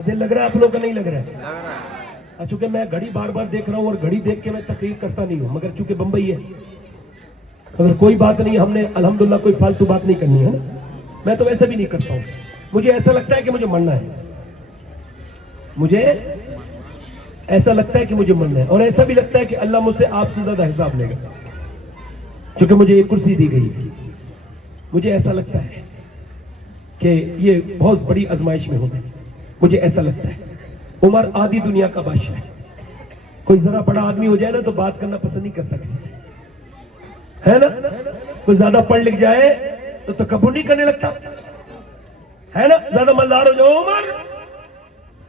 دل لگ رہا ہے آپ لوگوں کا نہیں لگ رہا ہے؟ چونکہ میں گھڑی بار بار دیکھ رہا ہوں اور گھڑی دیکھ کے میں تقریر کرتا نہیں ہوں، مگر چونکہ بمبئی ہے اگر کوئی بات نہیں، ہم نے الحمدللہ کوئی فالتو بات نہیں کرنی ہے نا، میں تو ویسے بھی نہیں کرتا ہوں۔ مجھے ایسا لگتا ہے کہ مجھے مرنا ہے، مجھے ایسا لگتا ہے کہ مجھے مرنا ہے، اور ایسا بھی لگتا ہے کہ اللہ مجھ سے آپ سے زیادہ حساب لے گا، کیونکہ مجھے یہ کرسی دی گئی۔ مجھے ایسا لگتا ہے کہ یہ بہت بڑی آزمائش میں ہوں، مجھے ایسا لگتا ہے۔ عمر آدھی دنیا کا بادشاہ ہے، کوئی ذرا بڑا آدمی ہو جائے نا تو بات کرنا پسند نہیں کرتا کسی سے، ہے نا؟ کوئی زیادہ پڑھ لکھ جائے تو تکبر نہیں کرنے لگتا، ہے نا؟ زیادہ مالدار ہو جائے، عمر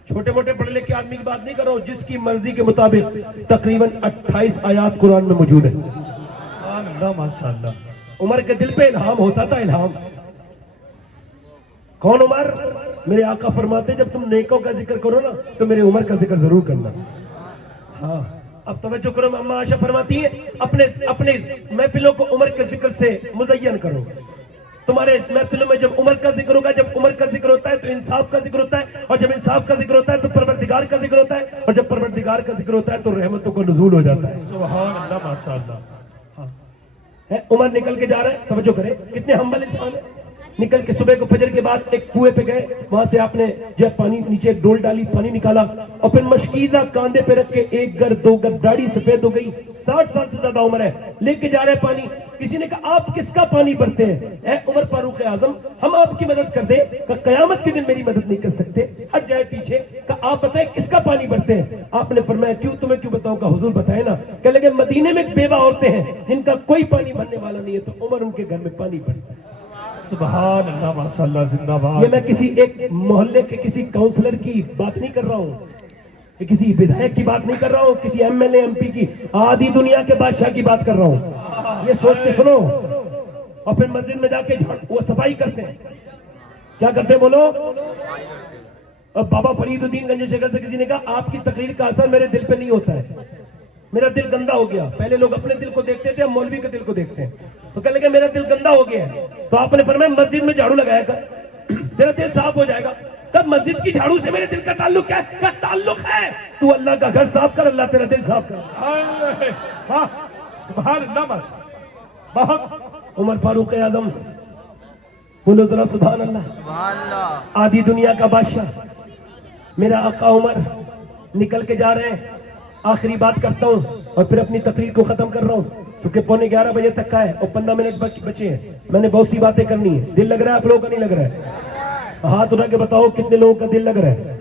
چھوٹے موٹے پڑھے لکھے آدمی کی بات نہیں کر رہا ہوں، جس کی مرضی کے مطابق تقریباً 28 آیات قرآن میں موجود ہے۔ ماشاءاللہ عمر کے دل پہ الہام ہوتا تھا، الہام۔ کون عمر؟ میرے آقا فرماتے جب تم نیکوں کا ذکر کرو نا تو میرے عمر کا ذکر ضرور کرنا۔ ہاں اب توجہ کرو، اما عائشہ فرماتی ہیں اپنے محفلوں کو عمر کے ذکر سے مزین کرو۔ تمہارے محفلوں میں جب عمر کا ذکر ہوگا، جب عمر کا ذکر ہوتا ہے تو انصاف کا ذکر ہوتا ہے، اور جب انصاف کا ذکر ہوتا ہے تو پروردگار کا ذکر ہوتا ہے، اور جب پروردگار کا ذکر ہوتا ہے تو رحمتوں کا نزول ہو جاتا ہے۔ سبحان اللہ، ماشاءاللہ۔ عمر نکل کے جا رہے ہیں، توجہ کریں کتنے ہمبل انسان ہیں۔ نکل کے صبح کو فجر کے بعد ایک کنویں پہ گئے، وہاں سے آپ نے جو پانی نیچے ڈول ڈالی، پانی نکالا، اور پھر مشکیزہ کاندھے پہ رکھ کے 1 گھر 2 گھر، داڑھی سفید ہو گئی، 60 سال سے زیادہ عمر ہے، لے کے جا رہے پانی۔ کسی نے کہا آپ کس کا پانی بھرتے ہیں؟ اے عمر فاروق اعظم، ہم آپ کی مدد کر دیں۔ کہ قیامت کے دن میری مدد نہیں کر سکتے، ہٹ جائے پیچھے۔ کہ آپ بتائیں کس کا پانی بھرتے ہیں؟ آپ نے فرمایا کیوں، تمہیں کیوں بتاؤں؟ کہ حضور بتائے نا۔ کہنے لگے مدینے میں بیوہ عورتیں ہیں جن کا کوئی پانی بھرنے والا نہیں ہے، تو عمر ان کے گھر میں پانی بھرتا ہے۔ سبحان اللہ، ماشاءاللہ، زندہ باد۔ یہ میں کسی ایک محلے کے کسی کاؤنسلر کی بات نہیں کر رہا ہوں، کسی ودھائک کی بات نہیں کر رہا ہوں، کسی M L A M P کی، آدھی دنیا کے بادشاہ کی بات کر رہا ہوں۔ یہ سوچ کے سنو۔ اور پھر مسجد میں جا کے وہ صفائی کرتے ہیں، کیا کرتے ہیں بولو؟ اور بابا فرید الدین گنج شکر سے کسی نے کہا آپ کی تقریر کا اثر میرے دل پہ نہیں ہوتا ہے، میرا دل گندا ہو گیا۔ پہلے لوگ اپنے دل کو دیکھتے تھے، اب مولوی کے دل کو دیکھتے ہیں۔ تو کہنے لگے میرا دل گندا ہو گیا ہے، تو آپ نے فرمایا مسجد میں جھاڑو لگایا کر، تیرا دل صاف ہو جائے گا۔ تب مسجد کی جھاڑو سے میرے دل کا تعلق کیا ہے؟ تعلق ہے تو اللہ کا گھر صاف کر، اللہ تیرا دل صاف کر۔ سبحان اللہ، بہت۔ عمر فاروق اعظم، بولو ذرا سبحان اللہ۔ سبحان اللہ۔ آدھی دنیا کا بادشاہ میرا آقا عمر نکل کے جا رہے ہیں۔ آخری بات کرتا ہوں اور پھر اپنی تقریر کو ختم کر رہا ہوں، کیونکہ 11:15 بجے تک کا ہے اور 15 منٹ بچے ہیں۔ میں نے بہت سی باتیں کرنی ہیں۔ دل لگ رہا ہے آپ لوگوں کا نہیں لگ رہا ہے؟ ہاتھ اٹھا کے بتاؤ کتنے لوگوں کا دل لگ رہا ہے؟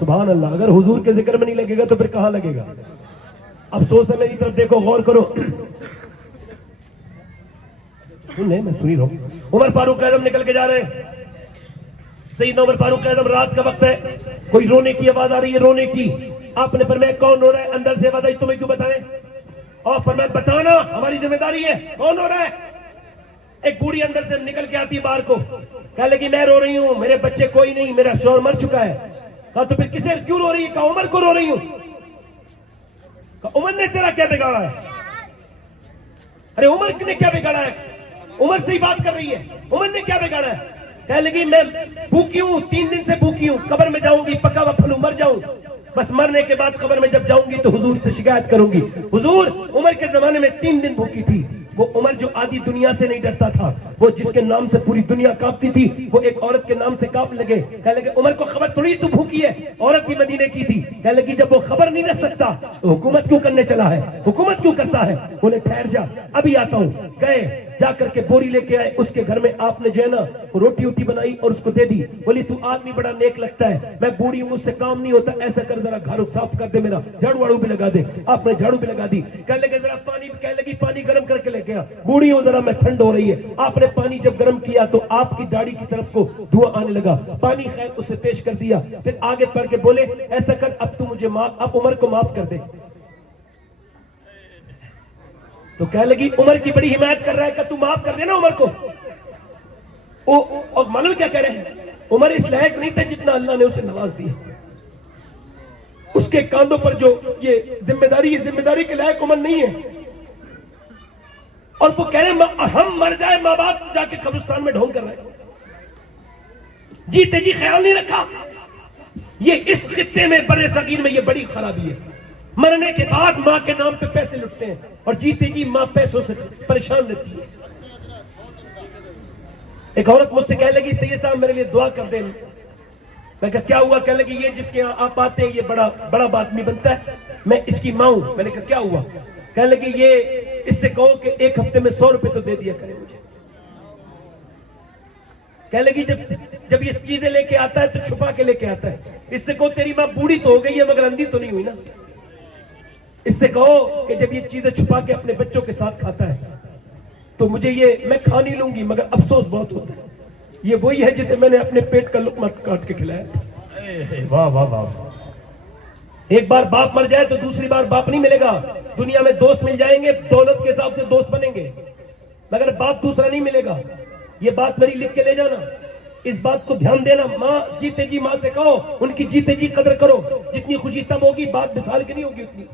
سبحان اللہ۔ اگر حضور کے ذکر میں نہیں لگے گا تو پھر کہاں لگے گا؟ افسوس ہے، میری طرف دیکھو، غور کرو۔ نہیں میں سنی رہا ہوں۔ عمر فاروق اعظم نکل کے جا رہے ہیں۔ سیدنا عمر فاروق اعظم، رات کا وقت ہے، کوئی رونے کی آواز آ رہی ہے، رونے کی۔ آپ نے فرمایا کون رو رہا ہے؟ اندر سے آواز آئی تمہیں کیوں بتائیں؟ اور فرمایا بتانا ہماری ذمہ داری ہے، کون رو رہا ہے؟ ایک بوڑھی اندر سے نکل کے آتی ہے باہر کو، کہنے لگی میں رو رہی ہوں، میرے بچے کوئی نہیں، میرا شوہر مر چکا ہے۔ کہا تو پھر کسے کیوں رو رہی ہے؟ کہا عمر کو رو رہی ہوں۔ کہا عمر نے تیرا کیا بگاڑا ہے؟ ارے عمر نے کیا بگاڑا ہے؟ عمر سے ہی بات کر رہی ہے، عمر نے کیا بگاڑا ہے؟ کہنے لگی میں بھوکی ہوں، 3 دن سے بھوکی ہوں، قبر میں جاؤں گی پکا ہوا پھلوں، مر جاؤں، بس مرنے کے بعد قبر میں جب جاؤں گی تو حضور سے شکایت کروں گی۔ حضور عمر کے زمانے میں 3 دن بھوکی تھی۔ وہ عمر جو آدھی دنیا سے نہیں ڈرتا تھا، وہ جس کے نام سے پوری دنیا کانپتی تھی، وہ ایک عورت کے نام سے کانپ لگے۔ کہنے لگے عمر کو خبر تھوڑی تو بھوکی ہے، عورت بھی مدینے کی تھی۔ کہنے لگی جب وہ خبر نہیں رکھ سکتا تو حکومت کیوں کرنے چلا ہے؟ حکومت کیوں کرتا ہے؟ بولے ٹھہر جا، ابھی آتا ہوں۔ گئے، جا کر کے بوری لے کے آئے، اس کے گھر میں آپ نے جو ہے نا روٹی ووٹی بنائی اور اس کو دے دی۔ بولی تو آدمی بڑا نیک لگتا ہے، میں بوڑھی ہوں، مجھ سے کام نہیں ہوتا، ایسا کر ذرا گھر صاف کر دے، میرا جھاڑو واڑو بھی لگا دے۔ آپ نے جھاڑو بھی لگا دی۔ کہنے لگے ذرا پانی، کہنے لگی پانی گرم کر کے لے کے آ، بوڑھی ہوں ذرا میں ٹھنڈ ہو رہی ہے۔ آپ نے پانی جب گرم کیا تو آپ کی داڑھی کی طرف کو دھواں آنے لگا، پانی خیر اسے پیش کر دیا۔ پھر آگے پڑھ کے بولے ایسا کر اب تو مجھے معاف، اب عمر کو معاف کر دے۔ تو کہنے لگی عمر کی بڑی حمایت کر رہا ہے کہ تو معاف کر دینا عمر کو۔ اور معلوم کیا کہہ رہے ہیں؟ عمر اس لائق نہیں تھے جتنا اللہ نے اسے نواز دیا۔ اس کے کاندھوں پر جو یہ ذمہ داری ہے، ذمہ داری کے لائق عمر نہیں ہے۔ اور وہ کہہ رہے ہیں ہم مر جائے، ماں باپ جا کے قبرستان میں ڈھونگ کر رہے ہیں، جیتے جی خیال نہیں رکھا۔ یہ اس خطے میں برے صغیر میں یہ بڑی خرابی ہے. مرنے کے بعد ماں کے نام پہ پیسے لٹتے ہیں اور جیتے جی ماں پیسوں سے پریشان رہتی ہے. ایک عورت مجھ سے کہنے لگی سید صاحب میرے لیے دعا کر دیں. میں کہا کیا ہوا؟ کہنے لگی یہ جس کے یہاں آپ آتے ہیں یہ بڑا آدمی بنتا ہے, میں اس کی ماں ہوں. میں نے کہا کیا ہوا؟ کہنے لگی یہ اس سے کہو کہ ایک ہفتے میں 100 روپے تو دے دیا کرے مجھے. کہنے لگی جب یہ چیزیں لے کے آتا ہے تو چھپا کے لے کے آتا ہے. اس سے کہو تیری ماں بوڑھی تو ہو گئی ہے مگر اندھی تو نہیں ہوئی نا. اس سے کہو کہ جب یہ چیزیں چھپا کے اپنے بچوں کے ساتھ کھاتا ہے تو مجھے یہ میں کھا نہیں لوں گی مگر افسوس بہت ہوتا ہے. یہ وہی ہے جسے میں نے اپنے پیٹ کا لقمہ کاٹ کے کھلایا. واہ واہ واہ. ایک بار باپ مر جائے تو دوسری بار باپ نہیں ملے گا. دنیا میں دوست مل جائیں گے, دولت کے حساب سے دوست بنیں گے, مگر باپ دوسرا نہیں ملے گا. یہ بات میری لکھ کے لے جانا, اس بات کو دھیان دینا. ماں جیتے جی ماں سے کہو ان کی جیتے جی قدر کرو. جتنی خوشی تب ہوگی, بات مثال کی نہیں ہوگی اتنی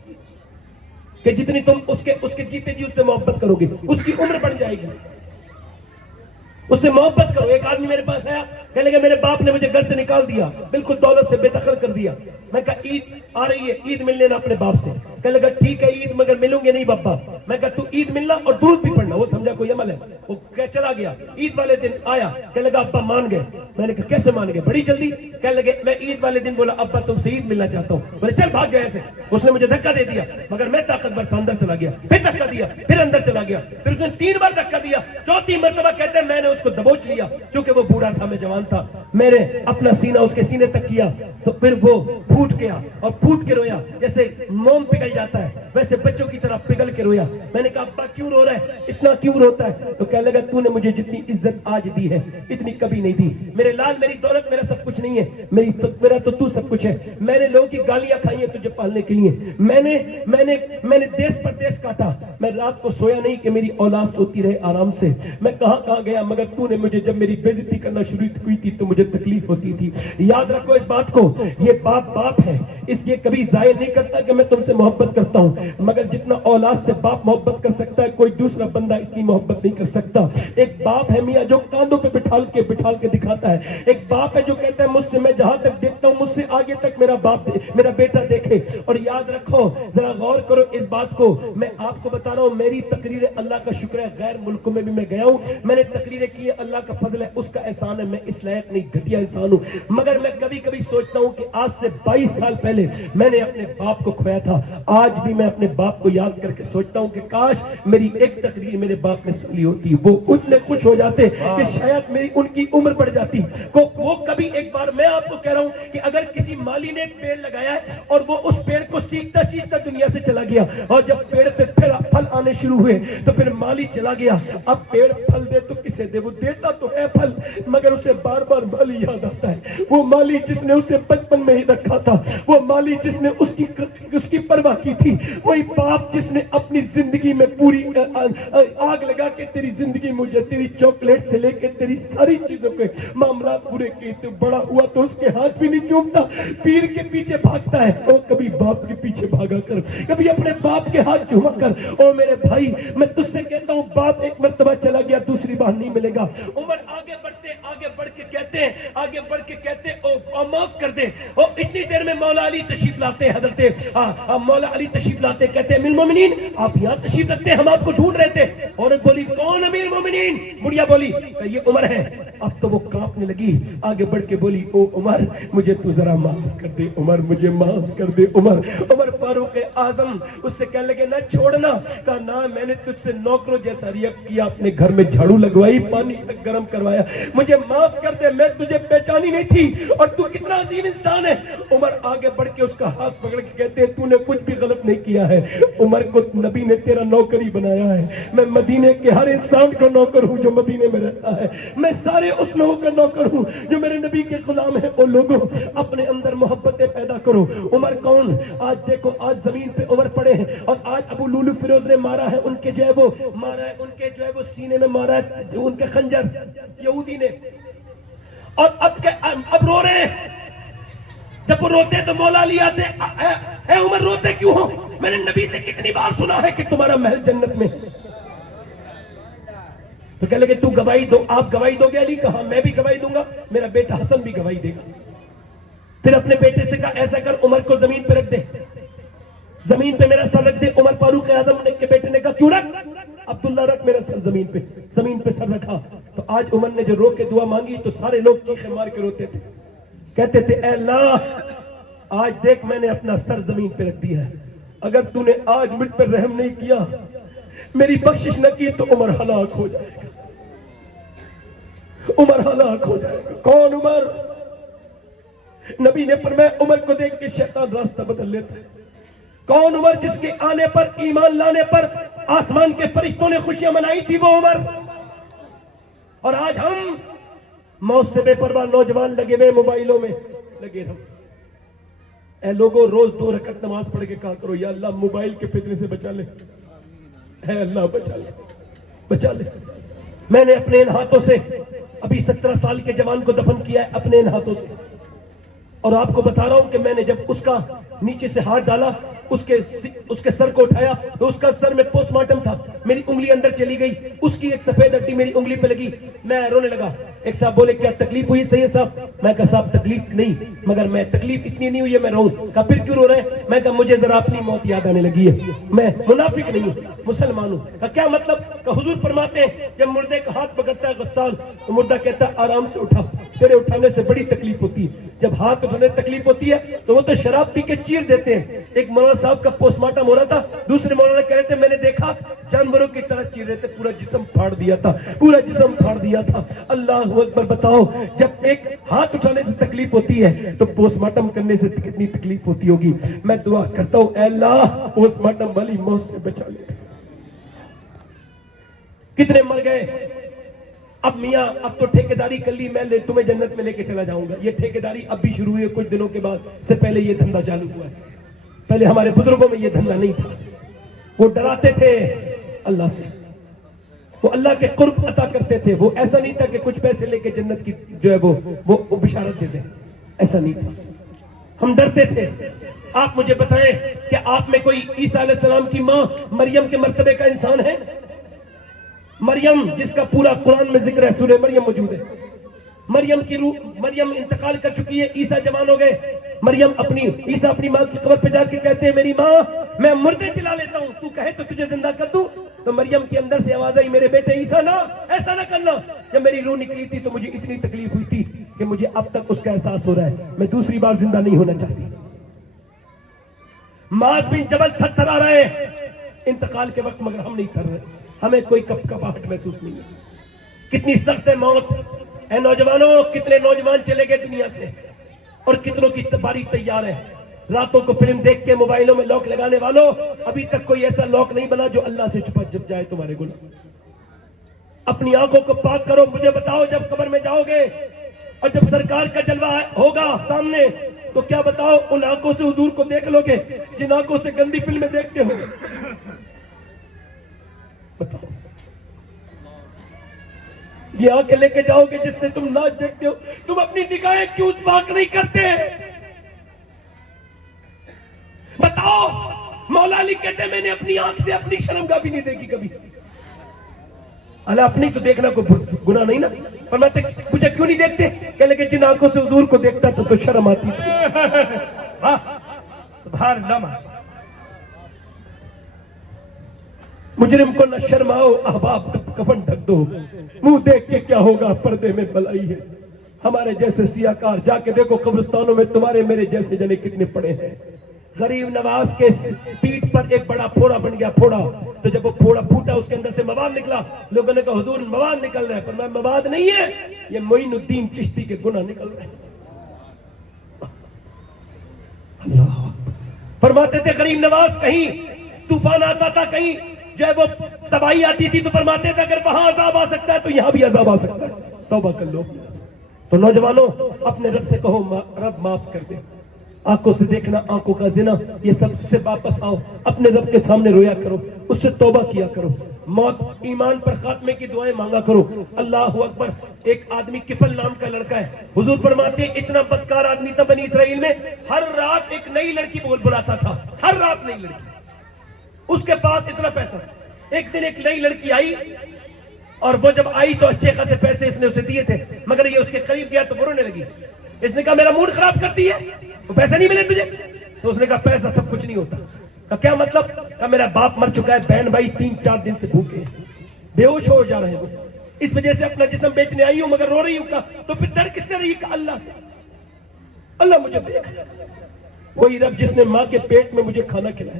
کہ جتنی تم اس کے جیتے جی اس سے محبت کرو گے. اس کی عمر بڑھ جائے گی, اس سے محبت کرو. ایک آدمی میرے پاس آیا, کہنے لگا میرے باپ نے مجھے گھر سے نکال دیا, بالکل دولت سے بے دخل کر دیا. میں کہا عید آ رہی ہے, عید مل لینا اپنے باپ سے. کہنے لگا ٹھیک ہے عید مگر ملوں گے نہیں بابا. میں کہا تو عید ملنا اور درود بھی پڑھنا. وہ سمجھا کوئی عمل ہے, وہ چلا گیا. عید والے دن آیا, کہنے لگا ابا مان گئے. میں نے کہا کیسے مان گئے بڑی جلدی؟ کہنے لگے میں عید والے دن بولا ابا تم سے عید ملنا چاہتا ہوں. بولے چل بھاگ جائے ایسے. اس نے مجھے دھکا دے دیا مگر میں طاقتور تھا, اندر چلا گیا. پھر دھکا دیا, پھر اندر چلا گیا. پھر اس نے 3 بار دھکا دیا. چوتھی مرتبہ کہتے ہیں میں نے اس کو دبوچ لیا, کیونکہ وہ بوڑھا تھا میں جوان تھا. میں نے اپنا سینہ اس کے سینے تک کیا تو پھر وہ پھوٹ گیا اور پھوٹ کے رویا. جیسے موم پگھل جاتا ہے ویسے بچوں کی طرح پگھل کے رویا. میں نے کہا ابا کیوں رو رہا ہے, اتنا کیوں روتا ہے؟ تو کہنے لگا تو نے مجھے جتنی عزت آج دی ہے اتنی کبھی نہیں دی. میرے لال میری دولت میرا سب کچھ نہیں ہے, میرا تو سب کچھ ہے. میں نے لوگوں کی گالیاں کھائی ہیں تجھے پالنے کے لیے. میں نے دیس پردیس کاٹا. میں رات کو سویا نہیں کہ میری اولاد سوتی رہے آرام سے. میں کہاں گیا مگر تو نے مجھے جب میری بےعزتی کرنا شروع ہوئی تھی تو مجھے تکلیف ہوتی تھی. یاد رکھو اس بات کو, یہ باپ ہے, اس یہ کبھی ظاہر نہیں کرتا کہ میں تم سے محبت کرتا ہوں, مگر جتنا اولاد سے باپ محبت کر سکتا ہے کوئی دوسرا بندہ اتنی محبت نہیں کر سکتا. ایک باپ ہے میاں جو کاندھوں پہ بٹھال کے دکھاتا ہے. ایک باپ ہے جو کہتا ہے مجھ سے, میں جہاں تک دیکھتا ہوں مجھ سے آگے تک میرا بیٹا دیکھے. اور یاد رکھو, ذرا غور کرو اس بات کو. میں آپ کو بتا رہا ہوں میری تقریریں اللہ کا شکر ہے غیر ملکوں میں بھی میں گیا ہوں, میں نے تقریریں کی ہے, اللہ کا فضل ہے, اس کا احسان ہے. میں اس لائق نہیں, گھٹیا انسان ہوں. مگر میں کبھی سوچتا ہوں کہ آج سے 22 سال پہلے میں نے اپنے باپ کو کھویا تھا. آج بھی میں اپنے باپ کو یاد کر کے سوچتا ہوں کہ کاش میری ایک تقریر میرے باپ نے سن لی ہوتی, وہ اتنے خوش ہو جاتے کہ شاید میری ان کی عمر بڑھ جاتی. وہ کبھی ایک بار میں آپ کو کہہ رہا ہوں کہ اگر کسی مالی نے ایک پیڑ لگایا ہے اور وہ اس پیڑ کو سیکھتا دنیا سے چلا گیا, اور جب پیڑ پہ پھل آنے شروع ہوئے تو پھر مالی چلا گیا. اب پیڑ پھل دے تو کسے دے, وہ دیتا تو ہے پھل مگر اسے بار بار مالی یاد آتا ہے. وہ مالی جس نے اسے بچپن میں ہی رکھا تھا, وہ مالی جس نے اس کی پرواہ کی تھی, وہی باپ جس نے اپنی زندگی میں پوری آگ لگا کے تیری زندگی مجھے تیری چاکلیٹ سے لے کے تیری ساری چیزوں کے معاملات پورے کیے. تو بڑا ہوا تو اس کے ہاتھ بھی نہیں چومتا, پیر کے پیچھے بھاگتا ہے. اور کبھی باپ کے پیچھے بھاگا کر, کبھی اپنے باپ کے ہاتھ چوما کر. اور میرے بھائی میں تجھ سے کہتا ہوں باپ ایک مرتبہ چلا گیا دوسری بار نہیں ملے گا. عمر آگے بڑھ کے کہتے او معاف کر دے. اور اتنی دیر میں مولا علی تشریف لاتے, حضرت مولا علی تشریف لاتے, کہتے ہیں امیر المومنین آپ یہاں تشریف رکھتے, ہم آپ کو ڈھونڈ رہے تھے. عورت بولی کون امیر المومنین؟ بڑھیا بولی کہ یہ عمر ہے. اب تو وہ کانپنے لگی, آگے بڑھ کے بولی او عمر مجھے تو ذرا معاف کر دے, عمر مجھے معاف کر دے. عمر فاروق اعظم اس سے کہنے لگے نہ چھوڑنا. کہا نہ, میں نے تجھ سے نوکروں جیسا ریاکٹ کیا, اپنے گھر میں جھاڑو لگوائی, پانی تک گرم کروایا, مجھے معاف کر دے, میں تجھے پہچانی نہیں تھی اور تو کتنا عظیم انسان ہے. عمر آگے بڑھ کے اس کا ہاتھ پکڑ کے کہتے ہیں تو نے کچھ بھی غلط نہیں کیا ہے, عمر کو نبی نے تیرا نوکر ہی بنایا ہے. میں مدینے کے ہر انسان کا نوکر ہوں جو مدینے میں رہتا ہے, میں سارے اس لوگوں کا نوکر ہوں جو میرے نبی کے غلام ہیں. وہ لوگوں اپنے اندر محبتیں پیدا کرو. عمر کون؟ آج دیکھو, آج زمین پہ عمر پڑے ہیں اور آج ابو لولو فیروز نے مارا ہے, ان کے جو ہے وہ سینے میں مارا ہے ان کے خنجر یہودی نے, اور اب رو رہے ہیں. جب وہ روتے تو مولا علی آتے, اے عمر روتے کیوں ہو؟ میں نے نبی سے کتنی بار سنا ہے کہ تمہارا محل جنت میں. تو کہہ لگے تو گواہی دو, آپ گواہی دو گے علی؟ کہا میں بھی گواہی دوں گا, میرا بیٹا حسن بھی گواہی دے گا. پھر اپنے بیٹے سے کہا ایسا کر عمر کو زمین پہ رکھ دے، زمین پہ میرا سر رکھ دے۔ عمر فاروق اعظم کے بیٹے نے کہا کیوں رکھ؟ عبداللہ رکھ میرا سر زمین پہ، زمین پہ سر رکھا۔ تو آج عمر نے جو رو کے دعا مانگی تو سارے لوگ چیخے مار کے روتے تھے، کہتے تھے اے اللہ آج دیکھ میں نے اپنا سر زمین پہ رکھ دیا ہے، اگر تو نے آج مجھ پر رحم نہیں کیا، میری بخشش نہ کی تو عمر ہلاک ہو جائے گا، عمر ہلاک ہو جائے گا۔ کون عمر؟ نبی نے فرمایا عمر کو دیکھ کے شیطان راستہ بدل لیتا ہے۔ کون عمر؟ جس کے آنے پر، ایمان لانے پر آسمان کے فرشتوں نے خوشیاں منائی تھی، وہ عمر۔ اور آج ہم موت سے بے پرواہ نوجوان لگے ہوئے موبائلوں میں لگے رہو۔ اے لوگوں روز 2 رکعت نماز پڑھ کے کہا کرو یا اللہ موبائل کے فتنے سے بچا لے، اے اللہ بچا لے، بچا لے۔ میں نے اپنے ان ہاتھوں سے ابھی 17 سال کے جوان کو دفن کیا ہے، اپنے ان ہاتھوں سے، اور آپ کو بتا رہا ہوں کہ میں نے جب اس کا نیچے سے ہاتھ ڈالا، اس کے سر کو اٹھایا تو اس کا سر میں پوسٹ مارٹم تھا، میری انگلی اندر چلی گئی، اس کی ایک سفید ہڈی میری انگلی پہ لگی، میں رونے لگا۔ ایک صاحب بولے کیا تکلیف ہوئی؟ صحیح ہے صاحب۔ میں کہا صاحب تکلیف نہیں، مگر میں تکلیف اتنی نہیں ہوئی ہے میں رو۔ کہا پھر کیوں رو رہے ہیں؟ میں کہا مجھے ذرا اپنی موت یاد آنے لگی ہے، میں منافق نہیں ہوں، مسلمان ہوں۔ کہا کیا مطلب؟ کہ حضور فرماتے ہیں جب مردے کا ہاتھ پکڑتا ہے غسال تو مردہ کہتا ہے آرام سے اٹھا، تیرے اٹھانے سے بڑی تکلیف ہوتی ہے۔ جب ہاتھ اٹھانے سے تکلیف ہوتی ہے تو وہ تو شراب پی کے چیر دیتے ہیں۔ ایک مولانا صاحب کا پوسٹ مارٹم ہو رہا تھا، دوسرے مولانا کہہ رہے تھے میں نے دیکھا جانوروں کی طرح چیر رہے تھے، پورا جسم پھاڑ دیا تھا، پورا جسم پھاڑ دیا تھا۔ اللہ اکبر۔ بتاؤ جب ایک ہاتھ اٹھانے سے تکلیف ہوتی ہے تو پوسٹ مارٹم کرنے سے کتنی تکلیف ہوتی ہوگی۔ میں دعا کرتا ہوں اے اللہ پوسٹ مارٹم والی موت سے بچا لے۔ کتنے مر گئے؟ اب میاں اب تو ٹھیکیداری کر لی، میں تمہیں جنت میں لے کے چلا جاؤں گا۔ یہ ٹھیکیداری اب بھی شروع ہوئی ہے کچھ دنوں کے بعد، سے پہلے یہ دھندا چالو ہوا ہے۔ پہلے ہمارے بزرگوں میں یہ دھندا نہیں تھا، وہ ڈراتے تھے اللہ سے، وہ اللہ کے قرب عطا کرتے تھے، وہ ایسا نہیں تھا کہ کچھ پیسے لے کے جنت کی جو ہے وہ بشارت دیتے، ایسا نہیں تھا، ہم ڈرتے تھے۔ آپ مجھے بتائیں کہ آپ میں کوئی عیسیٰ علیہ السلام کی ماں مریم کے مرتبے کا انسان ہے؟ مریم جس کا پورا قرآن میں ذکر ہے، سورہ مریم موجود ہے، مریم کی روح، مریم انتقال کر چکی ہے، عیسیٰ جوان ہو گئے۔ مریم عیسیٰ اپنی ماں کی قبر پہ جا کے کہتے ہیں میری ماں میں مردے چلا لیتا ہوں، تو کہے تو تجھے زندہ کر دوں۔ تو مریم کے اندر سے آواز آئی میرے بیٹے عیسیٰ نہ، ایسا نہ کرنا۔ جب میری روح نکلی تھی تو مجھے اتنی تکلیف ہوئی تھی کہ مجھے اب تک اس کا احساس ہو رہا ہے، میں دوسری بار زندہ نہیں ہونا چاہتی۔ معاذ بن جبل تھر تھرا رہے انتقال کے وقت، مگر ہم نہیں تھر رہے، ہمیں کوئی کپاہٹ محسوس نہیں ہے۔ کتنی سخت ہے موت۔ اے نوجوانوں کتنے نوجوان چلے گئے دنیا سے اور کتنوں کی باری تیار ہے۔ راتوں کو فلم دیکھ کے موبائلوں میں لاک لگانے والوں، ابھی تک کوئی ایسا لاک نہیں بنا جو اللہ سے چھپا جب جائے تمہارے گناہ۔ اپنی آنکھوں کو پاک کرو۔ مجھے بتاؤ جب قبر میں جاؤ گے اور جب سرکار کا جلوہ ہوگا سامنے تو کیا بتاؤ ان آنکھوں سے حضور کو دیکھ لو گے جن آنکھوں سے گندی فلمیں دیکھتے ہو؟ بتاؤ یہ آنکھیں لے کے جاؤ گے جس سے تم ناچ دیکھتے ہو، تم اپنی نگاہیں کیوں پاک نہیں کرتے؟ بتاؤ۔ مولا علی کہتے ہیں میں نے اپنی آنکھ سے اپنی شرمگاہ بھی نہیں دیکھی کبھی۔ اللہ اپنی تو دیکھنا کوئی گناہ نہیں نا، فرماتے مجھے کیوں نہیں دیکھتے؟ کہ لگے جن آنکھوں سے حضور کو دیکھتا تو شرم آتی تھی۔ سبحان اللہ۔ مجرم کو نہ شرماؤ احباب کفن ڈھک دو، منہ دیکھ کے کیا ہوگا پردے میں بلائی ہے۔ ہمارے جیسے سیاہکار جا کے دیکھو قبرستانوں میں تمہارے میرے جیسے جنے کتنے پڑے ہیں۔ غریب نواز کے پیٹھ پر ایک بڑا پھوڑا بن گیا، پھوڑا، تو جب وہ پھوڑا پھوٹا اس کے اندر سے مواد نکلا، لوگوں نے کہا حضور مواد نکل رہا ہے، پر مواد نہیں ہے، یہ معین الدین چشتی کے گناہ نکل رہے ہیں۔ اللہ فرماتے تھے غریب نواز کہیں طوفان آتا تھا، کہیں جو ہے وہ تباہی آتی تھی تو فرماتے تھے اگر وہاں عذاب آ سکتا ہے تو یہاں بھی عذاب آ سکتا ہے، توبہ کر لو۔ تو نوجوانوں اپنے رب سے کہو رب معاف کر دے۔ آنکھوں سے دیکھنا آنکھوں کا زنا، یہ سب سے واپس آؤ، اپنے رب کے سامنے رویا کرو، اس سے توبہ کیا کرو، موت ایمان پر خاتمے کی دعائیں مانگا کرو۔ اللہ اکبر۔ ایک آدمی کفل نام کا لڑکا ہے، حضور فرماتے ہیں اتنا بدکار آدمی تھا بنی اسرائیل میں، ہر رات ایک نئی لڑکی بلاتا تھا، ہر رات نئی لڑکی، اس کے پاس اتنا پیسہ۔ ایک دن ایک نئی لڑکی آئی اور وہ جب آئی تو اچھے خاصے پیسے اس نے اسے دیے تھے، مگر یہ اس کے قریب گیا تو وہ رونے لگی، اس نے کہا میرا موڈ خراب کرتی ہے تو پیسے نہیں ملے تجھے؟ تو اس نے کہا پیسہ سب کچھ نہیں ہوتا. کہا کیا مطلب؟ کہا میرا باپ مر چکا ہے, بہن بھائی 3-4 دن سے بھوکے ہیں, بے ہوش ہو جا رہے ہیں, اس وجہ سے اپنا جسم بیچنے آئی ہوں مگر رو رہی ہوں. کہا تو پھر ڈر کس سے رہی؟ کہ اللہ سے. اللہ مجھے دیکھ, وہی رب جس نے ماں کے پیٹ میں مجھے کھانا کھلایا,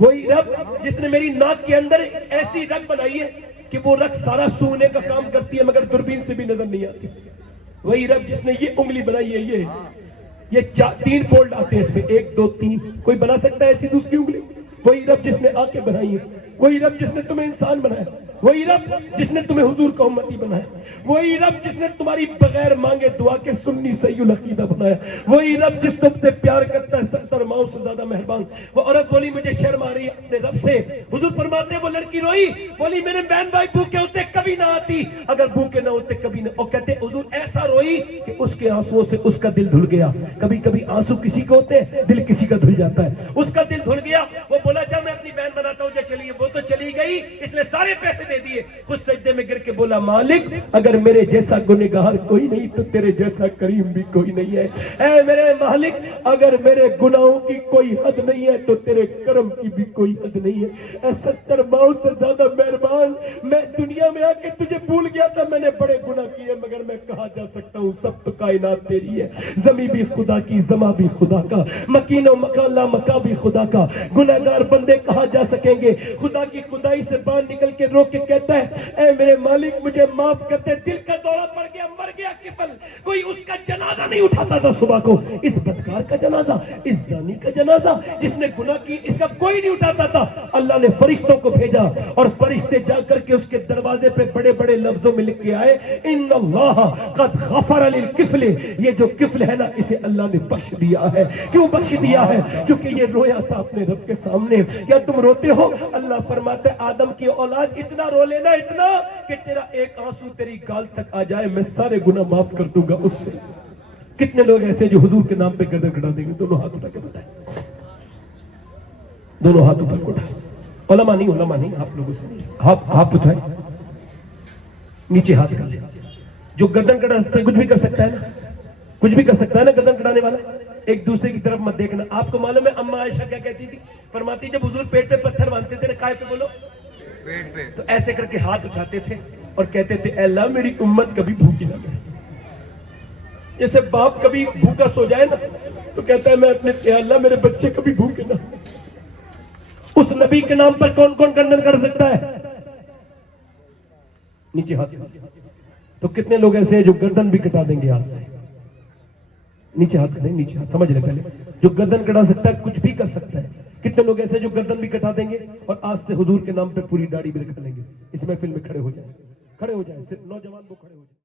وہی رب جس نے میری ناک کے اندر ایسی رگ بنائی ہے کہ وہ رگ سارا سونے کا کام کرتی ہے مگر دوربین سے بھی نظر نہیں آتی. وہی رب جس نے یہ انگلی بنائی ہے, یہ 3 فولڈ آتے ہیں اس میں, 1 2 3, کوئی بنا سکتا ہے ایسی دوسری انگلی؟ وہی رب جس نے آنکھیں بنائی ہیں, وہی رب جس نے تمہیں انسان بنایا, وہی رب جس نے تمہیں حضور کا امتی بنایا, وہی رب جس نے تمہاری بغیر مانگے دعا کے سنی صحیح العقیدہ بنایا, وہی رب جس تم سے پیار کرتا ہے 70 ماؤں سے زیادہ مہربان. وہ عورت بولی مجھے شرم آ رہی ہے اپنے رب سے. حضور فرماتے ہیں وہ لڑکی روئی, بولی میرے بہن بھائی بھوکے ہوتے کبھی نہ آتی, اگر بھوکے نہ ہوتے کبھی نہ. اور کہتے حضور ایسا روئی کہ اس کے آنسوؤں سے اس کا دل دھل گیا. کبھی کبھی آنسو کسی کو ہوتے ہیں, دل کسی کا دھل جاتا ہے, اس کا دل دھل گیا. وہ بولا جب میں اپنی بہن بناتا ہوں جب چلی, وہ تو چلی گئی, اس نے سارے پیسے دے دیے. خود سجدے میں گر کے بولا مالک اگر میرے جیسا گنہگار کوئی نہیں تو تیرے جیسا کریم بھی کوئی نہیں ہے. اے میرے مالک اگر میرے گناہوں کی کوئی حد نہیں ہے تو تیرے کرم کی بھی کوئی حد نہیں ہے. اے 70 ماؤں سے زیادہ مہربان, میں دنیا میں آ کے تجھے بھول گیا تھا, میں نے بڑے گناہ کیے مگر میں کہا جا سکتا ہوں سب تو کائنات تیری ہے. زمین بھی خدا کی, زماں بھی خدا کا, مکین و مکان لا مکان بھی خدا کا. گناہگار بندے کہاں جا سکیں گے؟ خدا کی خدائی سے باہر نکل کے رو کے کہتا ہے اے میرے مالک مجھے معاف کرتے. دل کا دورہ پڑ گیا, مر گیا کفل, کوئی اس کا جنازہ نہیں اٹھاتا تھا صبح کو. اس بدکار کا جنازہ, اس زانی کا جنازہ جس نے گناہ کی, اس کا کوئی نہیں اٹھاتا تھا. اللہ نے فرشتوں کو بھیجا اور فرشتے جا کر کے اس کے دروازے پہ بڑے بڑے لفظوں میں لکھ کے آئے ان اللہ قد غفر للکفل. یہ جو کفل ہے نا اسے اللہ نے بخش دیا ہے. کیوں بخش دیا ہے؟ کیونکہ یہ رویا تھا اپنے رب کے سامنے. کیا تم روتے ہو؟ اللہ فرماتے آدم کی اولاد اتنا رو لینا, اتنا کہ تیرا ایک آنسو تیری گال تک آ جائے, میں سارے گناہ معاف کر دوں گا اس سے. کتنے لوگ ایسے جو حضور کے نام پہ گردن کٹا دیں گے؟ دونوں ہاتھ اٹھا کے بتائیں, دونوں ہاتھ اوپر اٹھائیں. علماء نہیں, آپ لوگوں سے ہاتھ اٹھائیں, نیچے ہاتھ کر لیں. جو گردن کٹا سکتا ہے کچھ بھی کر سکتا ہے نا, کچھ بھی کر سکتا ہے نا گردن کٹانے والا. ایک دوسرے کی طرف مت دیکھنا. آپ کو معلوم ہے اما عائشہ کیا کہتی تھی؟ فرماتی جب حضور پیٹ پہ پتھر باندھتے تھے نا, کائے پہ بولو, پیٹ پہ, تو ایسے کر کے ہاتھ اٹھاتے تھے اور کہتے تھے اے اللہ میری امت کبھی بھوکی نہ رہے. جیسے باپ کبھی بھوکا سو جائے نا تو کہتا ہے میں اپنے اے اللہ میرے بچے کبھی بھوکے نہ. اس نبی کے نام پر کون کون گردن کر سکتا ہے؟ نیچے ہاتھ. تو کتنے لوگ ایسے ہیں جو گردن بھی کٹا دیں گے ہاتھ سے؟ نیچے ہاتھ کریں, نیچے ہاتھ. سمجھ لے پہلے, جو گردن کٹا سکتا ہے کچھ بھی کر سکتا ہے. کتنے لوگ ایسے جو گردن بھی کٹا دیں گے اور آج سے حضور کے نام پہ پوری داڑھی بھی رکھ لیں گے؟ اس محفل میں کھڑے ہو جائیں, صرف نوجوان کو کھڑے ہو جائیں.